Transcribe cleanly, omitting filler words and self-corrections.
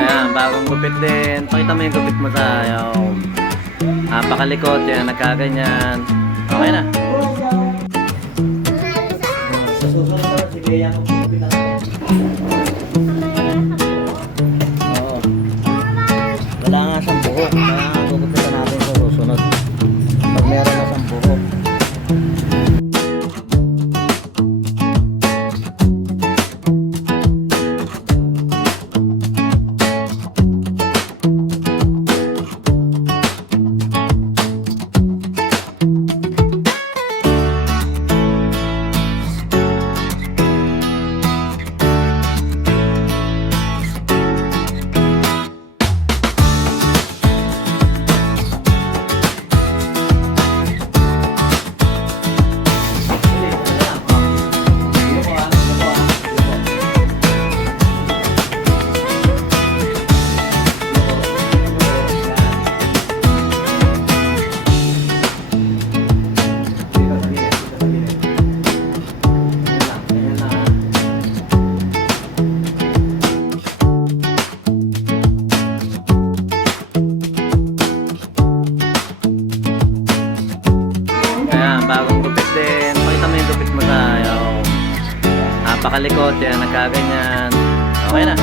Ayan, bagong gupit din. Pakita mo yung gupit mo sa yung pakalikot. Yan, nagkaganyan. Okay na. Sa susunod na, sige, yan kung gupit natin. Oo. Wala nga siyang buhok. Kaya gugupitan natin sa susunod. Pag meron na siyang buhok. Bagong gupit din. Pakita mo yung gupit mo sa yung pakalikot. Yan, nagkaganyan. Okay na.